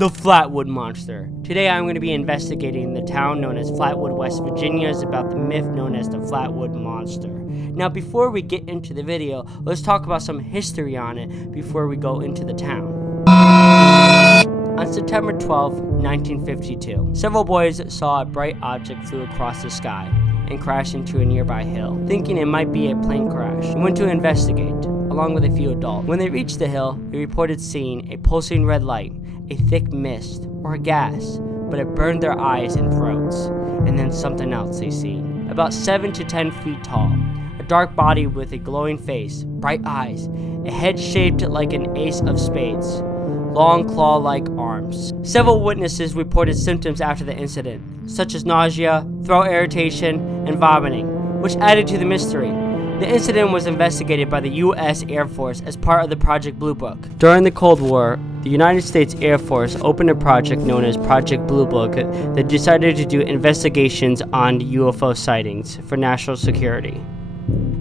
the Flatwood Monster. Today I'm going to be investigating the town known as Flatwood, West Virginia, is about the myth known as the Flatwood Monster. Now before we get into the video, let's talk about some history on it before we go into the town. On September 12, 1952, several boys saw a bright object flew across the sky and crashed into a nearby hill. Thinking it might be a plane crash, they went to investigate, along with a few adults. When they reached the hill, they reported seeing a pulsing red light, a thick mist, or a gas, but it burned their eyes and throats, and then something else they seen. About 7 to 10 feet tall, a dark body with a glowing face, bright eyes, a head shaped like an ace of spades, long claw-like arms. Several witnesses reported symptoms after the incident, such as nausea, throat irritation, and vomiting, which added to the mystery. The incident was investigated by the U.S. Air Force as part of the Project Blue Book. During the Cold War, the United States Air Force opened a project known as Project Blue Book that decided to do investigations on UFO sightings for national security.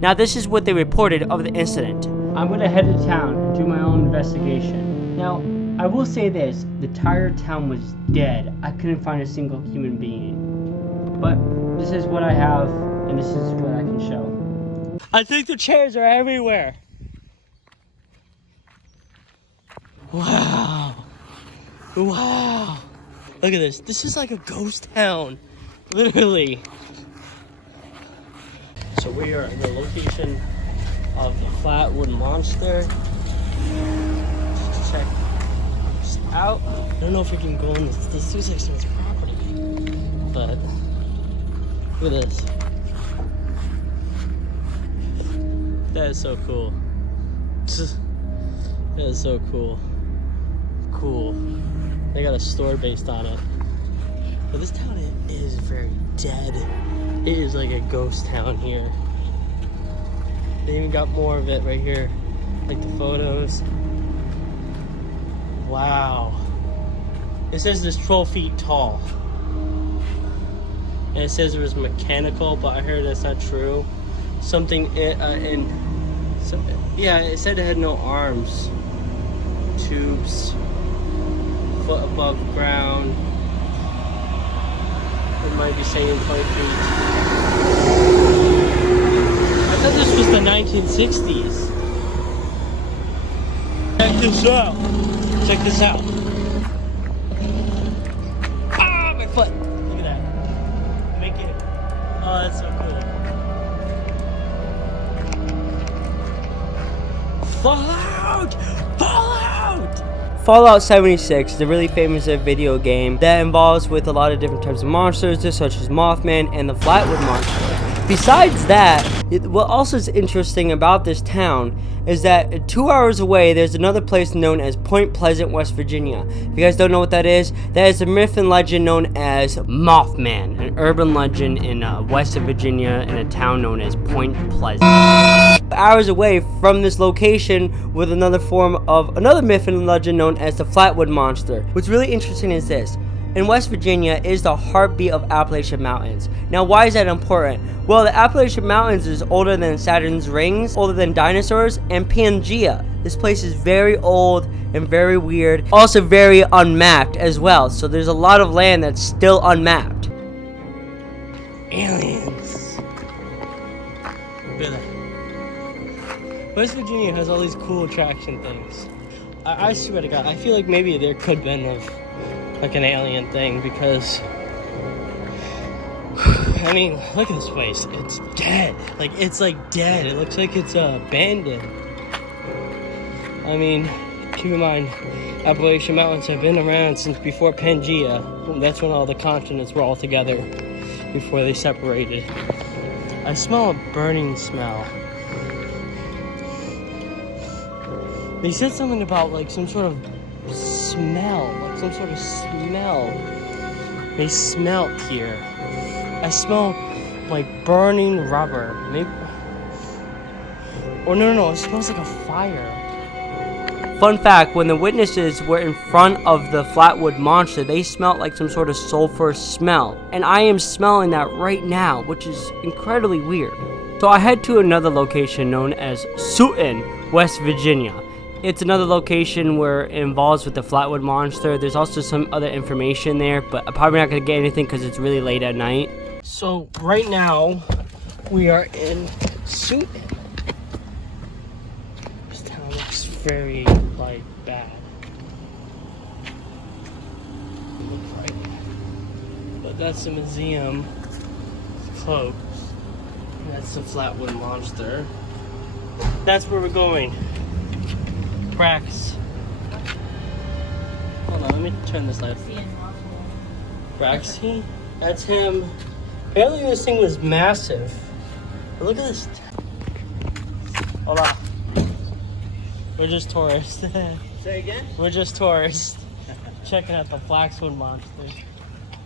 Now this is what they reported of the incident. I'm going to head to town and do my own investigation. Now, I will say this, the entire town was dead. I couldn't find a single human being. But this is what I have, and this is what I can show. I think the chairs are everywhere. Wow. Wow. Look at this. This is like a ghost town. Literally. So we are in the location of the Flatwood Monster. Check this out. I don't know if we can go in this. This looks like someone's property. But look at this. That is so cool. That is so cool. Cool. They got a store based on it. But this town is very dead. It is like a ghost town here. They even got more of it right here. Like the photos. Wow. It says it's 12 feet tall. And it says it was mechanical, but I heard that's not true. Yeah, it said it had no arms, tubes, foot above ground. It might be saying 20 feet. I thought this was the 1960s. Check this out. Check this out. Ah, my foot. Look at that. Make it. Oh, that's so cool. Fallout! Fallout! Fallout 76 is a really famous video game that involves with a lot of different types of monsters, such as Mothman and the Flatwood Monster. Besides that, what also is interesting about this town is that 2 hours away, there's another place known as Point Pleasant, West Virginia. If you guys don't know what that is a myth and legend known as Mothman, an urban legend in West Virginia in a town known as Point Pleasant. Hours away from this location with another form of another myth and legend known as the Flatwood Monster. What's really interesting is this. In West Virginia is the heartbeat of Appalachian Mountains. Now why is that important? Well, the Appalachian Mountains is older than Saturn's rings, older than dinosaurs, and Pangea. This place is very old and very weird, also very unmapped as well. So there's a lot of land that's still unmapped. Aliens. Look at that. West Virginia has all these cool attraction things. I swear to God, I feel like maybe there could have been like an alien thing, because I mean, look at this place. It's dead. Like, it's like dead. It looks like it's abandoned. I mean, keep in mind, Appalachian Mountains have been around since before Pangea. That's when all the continents were all together before they separated. I smell a burning smell. They said something about like some sort of smell, like some sort of smell. They smelt here. I smell like burning rubber. Maybe. Or no, it smells like a fire. Fun fact, when the witnesses were in front of the Flatwood Monster, they smelled like some sort of sulfur smell. And I am smelling that right now, which is incredibly weird. So I head to another location known as Sutton, West Virginia. It's another location where it involves with the Flatwood Monster. There's also some other information there, but I'm probably not going to get anything because it's really late at night. So right now, we are in Suit. This town looks very, like, bad. It looks like. But that's the museum. It's closed. And that's the Flatwood Monster. That's where we're going. Brax. Hold on, let me turn this light. Braxy? That's him. Apparently this thing was massive. But look at this. Hold on. We're just tourists. Say again? We're just tourists. Checking out the Flatwood Monster.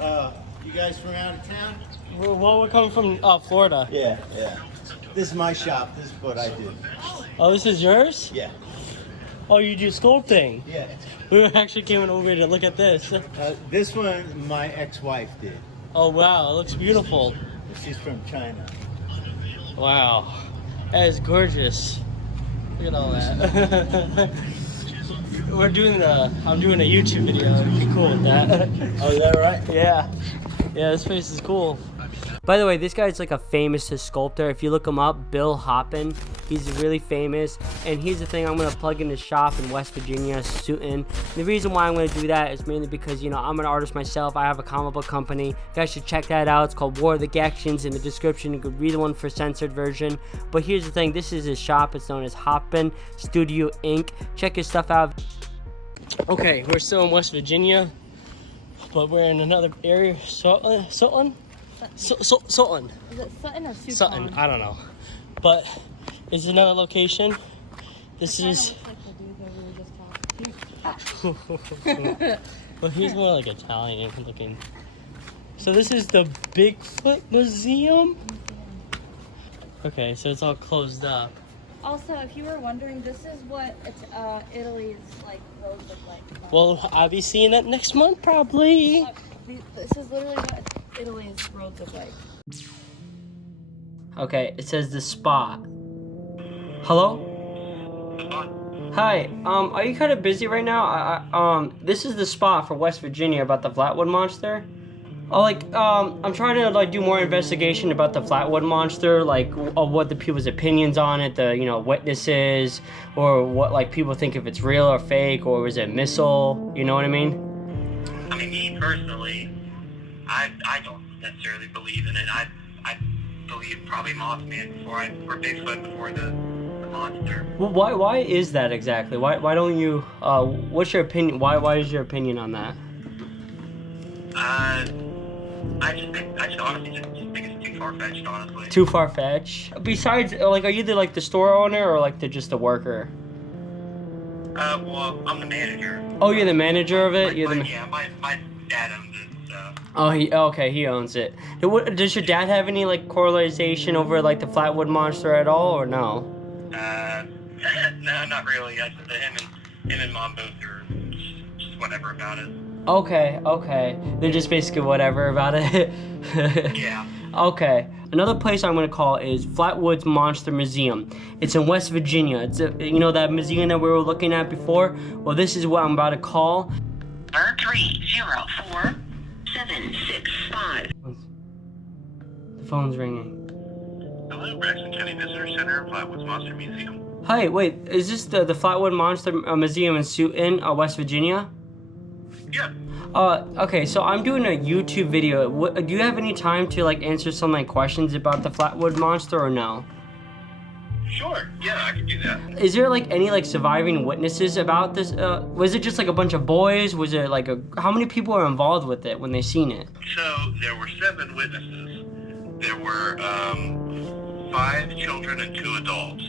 You guys from out of town? We're coming from Florida. Yeah. This is my shop. This is what I do. Oh, this is yours? Yeah. Oh, you do sculpting? Yeah. We were actually came over to look at this. This one my ex-wife did. Oh, wow. It looks beautiful. She's from China. Wow. That is gorgeous. Look at all that. I'm doing a YouTube video. It'd be cool with that. Oh, is that right? Yeah. Yeah, this place is cool. By the way, this guy's like a famous sculptor. If you look him up, Bill Hoppin, he's really famous. And here's the thing, I'm going to plug in his shop in West Virginia, Suiton. The reason why I'm going to do that is mainly because, you know, I'm an artist myself. I have a comic book company. You guys should check that out. It's called War of the Gexeons. In the description, you could read the one for censored version. But here's the thing, this is his shop. It's known as Hoppin Studio Inc. Check his stuff out. Okay, we're still in West Virginia, but we're in another area. Sutton? Sutton? Is it Sutton or Sutton? Sutton, I don't know. But it's another location. This is. Well, he's more like Italian looking. So this is the Bigfoot Museum. Okay, so it's all closed up. Also, if you were wondering, this is what Italy's like roads look like. Well, I'll be seeing that next month probably. Look, this is literally what Italy's roads look like. Okay, it says the spot. Hello? Hi, are you kind of busy right now? This is the spot for West Virginia about the Flatwood Monster. Oh, like, I'm trying to, like, do more investigation about the Flatwood Monster, like, of what the people's opinions on it, the, you know, witnesses, or what, like, people think if it's real or fake, or was it a missile, you know what I mean? I mean, me personally, I don't necessarily believe in it. I believe probably Mothman or Bigfoot before the monster. Well, why is that exactly? Why don't you, what's your opinion, why is your opinion on that? I just honestly just think it's too far-fetched, honestly. Too far-fetched? Besides, like, are you the store owner or like just a worker? Well, I'm the manager. Oh, you're the manager of it? My dad owns it, so. Oh, he owns it. Does your dad have any like correlation over like the Flatwood Monster at all, or no? No, not really. Him and Mom both are just whatever about it. Okay. They're just basically whatever about it. Yeah. Okay. Another place I'm going to call is Flatwood Monster Museum. It's in West Virginia. It's you know that museum that we were looking at before? Well, this is what I'm about to call. MERCARI 04765. The phone's ringing. Hello, Braxton County Visitor Center, Flatwood Monster Museum. Hi, wait. Is this the Flatwood Monster Museum in Suiton, West Virginia? Yeah. Okay, so I'm doing a YouTube video. Do you have any time to like answer some like questions about the Flatwood Monster or no? Sure. Yeah, I can do that. Is there like any like surviving witnesses about this? Was it just like a bunch of boys? Was it like how many people are involved with it when they seen it? So there were 7 witnesses. There were 5 children and 2 adults.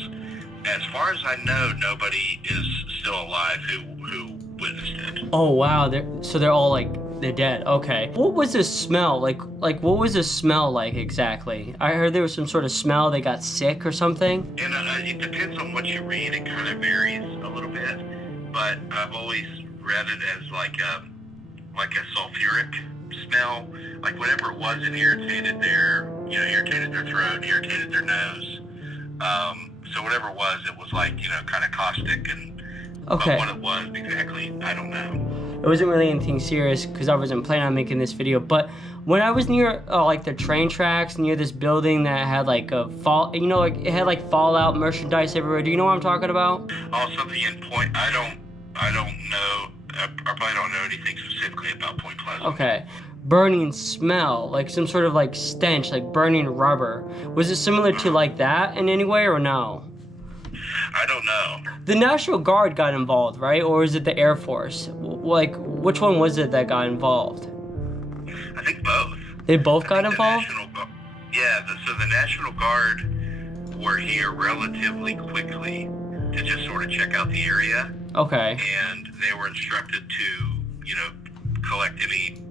As far as I know, nobody is still alive who witnessed it. Oh wow, they're all like they're dead. Okay. What was the smell like? What was the smell like exactly? I heard there was some sort of smell. They got sick or something. And it depends on what you read. It kind of varies a little bit, but I've always read it as like a sulfuric smell. Like whatever it was, it irritated their throat, irritated their nose. So whatever it was like kind of caustic and Okay. But what it was exactly, I don't know. It wasn't really anything serious because I wasn't planning on making this video, but when I was near like the train tracks near this building that had like a like it had like Fallout merchandise everywhere. Do you know what I'm talking about? Oh, something in Point, I don't know, I probably don't know anything specifically about Point Pleasant. Okay. Burning smell, like some sort of like stench, like burning rubber. Was it similar to like that in any way or no? I don't know. The National Guard got involved, right? Or is it the Air Force? Like, which one was it that got involved? I think both. They both got The involved? so the National Guard were here relatively quickly to just sort of check out the area. Okay. And they were instructed to, collect any,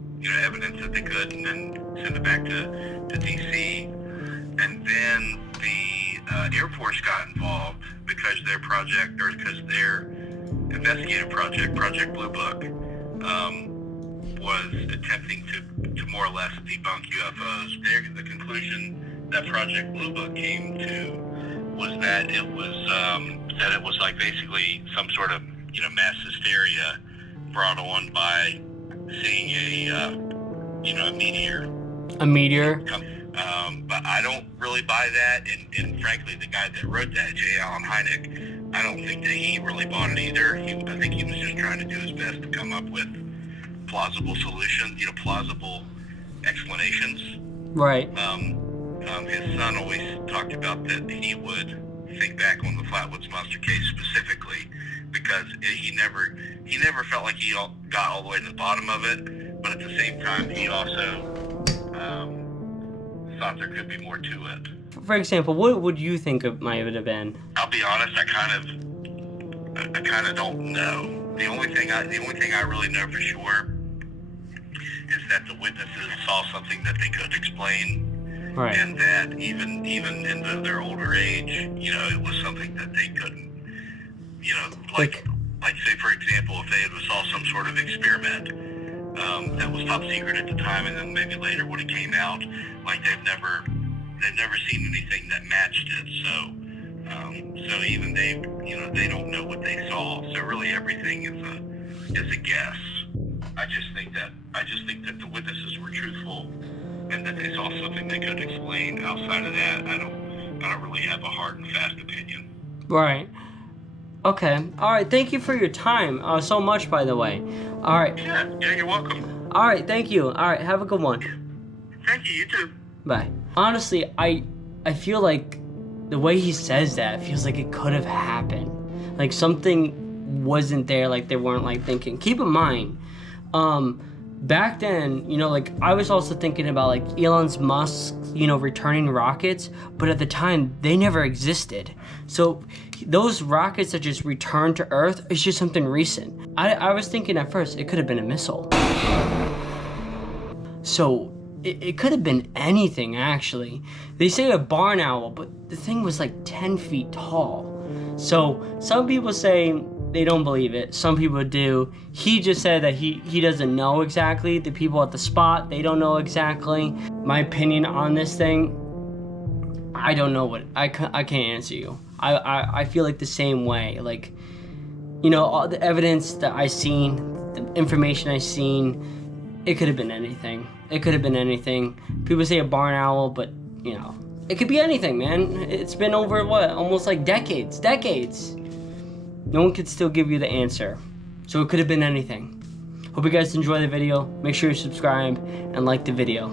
evidence that they could and then send it back to D.C. And then the Air Force got involved because their project, or because their investigative project, Project Blue Book, was attempting to more or less debunk UFOs. The conclusion that Project Blue Book came to was that it was like basically some sort of mass hysteria brought on by seeing a meteor. A meteor? But I don't really buy that, and frankly, the guy that wrote that, J. Allen Hynek, I don't think that he really bought it either. I think he was just trying to do his best to come up with plausible solutions, plausible explanations. Right. His son always talked about that he would think back on the Flatwood Monster case specifically because he never felt like he got all the way to the bottom of it, but at the same time, he also thought there could be more to it. For example, what would you think it might have been? I'll be honest, I kind of don't know. The only thing I really know for sure is that the witnesses saw something that they could explain. Right. And that even into their older age, it was something that they couldn't, like say for example, if they saw some sort of experiment that was top secret at the time, and then maybe later when it came out, like they've never seen anything that matched it. So even they don't know what they saw. So really everything is a guess. I just think that the witnesses were truthful, and that they saw something they could explain. Outside of that, I don't really have a hard and fast opinion. Right. Okay. All right. Thank you for your time so much, by the way. All right. Yeah, you're welcome. All right. Thank you. All right. Have a good one. Thank you. You too. Bye. Honestly, I feel like the way he says that feels like it could have happened. Like something wasn't there. Like they weren't like thinking. Keep in mind, back then, like I was also thinking about like Elon Musk, returning rockets, but at the time they never existed. So those rockets that just returned to Earth is just something recent. I was thinking at first it could have been a missile. So it could have been anything actually. They say a barn owl, but the thing was like 10 feet tall. So some people say they don't believe it. Some people do. He just said that he doesn't know exactly. The people at the spot, they don't know exactly. My opinion on this thing, I don't know what, I can't answer you. I feel like the same way. Like, all the evidence that I seen, the information I seen, it could have been anything. It could have been anything. People say a barn owl, but, it could be anything, man. It's been over, almost like decades. No one could still give you the answer. So it could have been anything. Hope you guys enjoy the video. Make sure you subscribe and like the video.